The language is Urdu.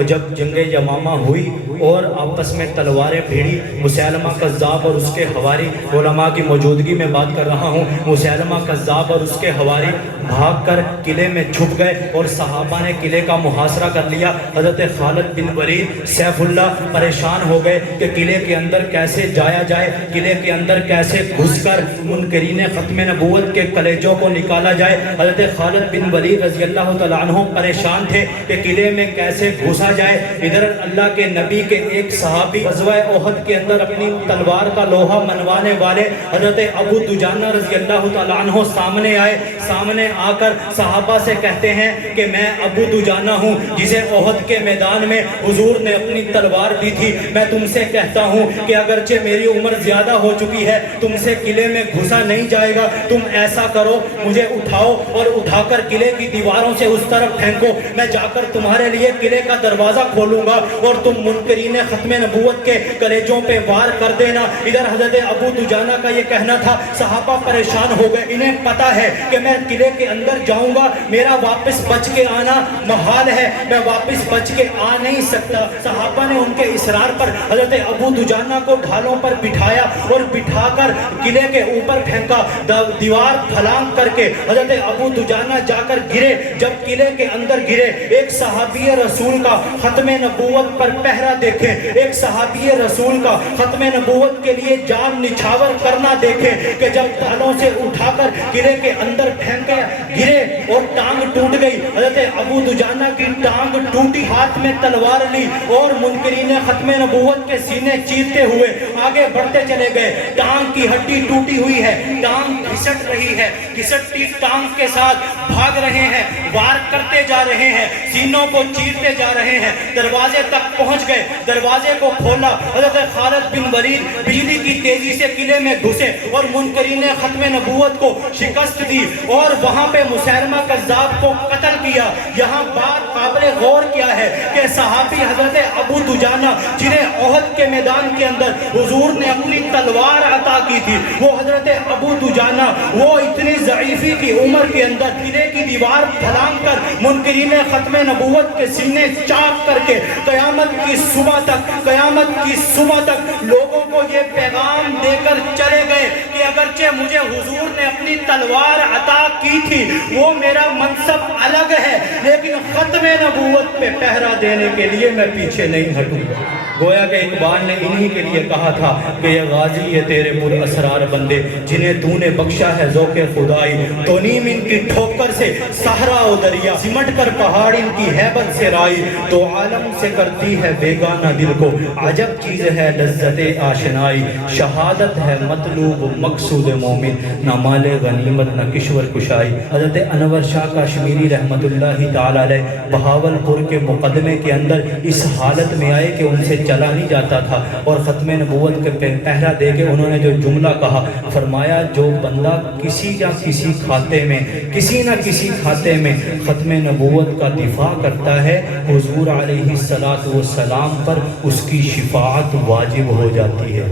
جب جنگ یمامہ ہوئی اور آپس میں تلواریں بھیڑی، مسیلمہ کذاب اور اس کے حواری، علماء کی موجودگی میں بات کر رہا ہوں، مسیلمہ کذاب اور اس کے حواری بھاگ کر قلعے میں چھپ گئے اور صحابہ نے قلعے کا محاصرہ کر لیا۔ حضرت خالد بن ولید سیف اللہ پریشان ہو گئے کہ قلعے کے اندر کیسے جایا جائے، قلعے کے اندر کیسے گھس کر منکرین ختم نبوت کے کلیجوں کو نکالا جائے۔ حضرت خالد بن ولید رضی اللہ تعالیٰ عنہ پریشان تھے کہ قلعے میں کیسے گھسا جائے۔ ادھر اللہ کے نبی کے ایک صحابی غزوہ احد کے اندر اپنی تلوار کا لوہا منوانے والے حضرت ابو دجانہ رضی اللہ تعالیٰ عنہ سامنے آئے۔ سامنے آ کر صحابہ سے کہتے ہیں کہ میں ابو دجانہ ہوں جسے احد کے میدان میں حضور نے اپنی تلوار دی تھی۔ میں تم سے کہتا ہوں کہ اگرچہ میری عمر زیادہ ہو چکی ہے، تم سے قلعے میں گھسا نہیں جائے گا۔ تم ایسا کرو، مجھے اٹھاؤ اور اٹھا کر قلعے کی دیواروں سے اس طرف پھینکو، میں جا کر تمہارے لیے قلعے کا دروازہ کھولوں گا اور تم منکرین ختم نبوت کے کلیجوں پہ وار کر دینا۔ ادھر حضرت ابو دجانہ کا یہ کہنا تھا، صحابہ پریشان ہو گئے، انہیں پتا ہے کہ میں قلعے کے اندر جاؤں گا، میرا واپس بچ کے آنا محال ہے، میں واپس بچ کے آ نہیں سکتا۔ صحابہ نے ان کے اصرار پر حضرت ابو دجانہ کو ڈھالوں پر بٹھایا اور بٹھا کر قلعے کے اوپر پھینکا۔ دیوار پھلانگ کر کے حضرت ابو دجانہ جا کر گرے۔ جب قلعے کے اندر گرے، ایک صحابی رسول کا ختم نبوت پر پہرا دیکھے، ایک صحابی رسول کا ختم نبوت کے لیے جان نچھاور کرنا دیکھے کہ جب ڈھالوں سے اٹھا کر قلعے کے اندر پھینکے، گرے اور ٹانگ ٹوٹ گئی۔ حضرت ابو دجانہ کی ٹانگ ٹوٹی، ہاتھ میں تلوار لی اور منکرین ختم نبوت کے سینے چیرتے ہوئے آگے بڑھتے چلے گئے۔ ٹانگ کی ہڈی ٹوٹی ہوئی ہے، ٹانگ گھسٹ رہی ہے، گھسٹتی ٹانگ کے ساتھ بھاگ رہے ہیں، وار کرتے جا رہے ہیں، سینوں کو چیرتے جا رہے ہیں۔ دروازے تک پہنچ گئے، دروازے کو کھولا۔ حضرت خالد بن ولید بجلی کی تیزی سے قلعے میں گھسے اور منکرین ختم نبوت کو شکست دی اور وہاں پہ مسیلمہ کذاب کو قتل کیا۔ یہاں بات قابل غور کیا ہے کہ صحابی حضرت ابو دجانہ جنہیں احد کے میدان کے اندر حضور نے اپنی تلوار عطا کی تھی، وہ حضرت ابو دجانہ وہ اتنی ضعیفی کی عمر کے اندر قلعے کی دیوار پھلانگ کر منکرین ختم نبوت کے سینے چاک کر کے قیامت کی صبح تک لوگوں کو یہ پیغام دے کر چلے گئے کہ اگرچہ مجھے حضور نے اپنی تلوار عطا کی تھی، وہ میرا منصب الگ ہے، لیکن ختم نبوت پہ پہرا دینے کے لیے میں پیچھے نہیں ہٹوں گا۔ گویا کہ اقبال نے انہی کے لیے کہا تھا کہ یہ غازی یہ تیرے پر اسرار بندے جنہیں تو نے بخشا ہے ذوق خدائی، تو نیم ان کی ٹھوکر سے صحرا و دریا، سمٹ کر پہاڑ ان کی ہیبت سے رائی، تو عالم سے کرتی ہے بیگانہ دل کو عجب چیز ہے لذت آشنائی، شہادت ہے مطلوب مقصود مومن، نہ مال غنیمت نہ کشور کشائی۔ حضرت انور شاہ کشمیری رحمت اللہ تعالی علیہ بہاول پور کے مقدمے کے اندر اس حالت میں آئے کہ ان سے چلا نہیں جاتا تھا اور ختم نبوت کے پہرا دے کے انہوں نے جو جملہ کہا، فرمایا جو بندہ کسی نہ کسی کھاتے میں ختم نبوت کا دفاع کرتا ہے، حضور علیہ الصلوۃ والسلام پر اس کی شفاعت واجب ہو جاتی ہے۔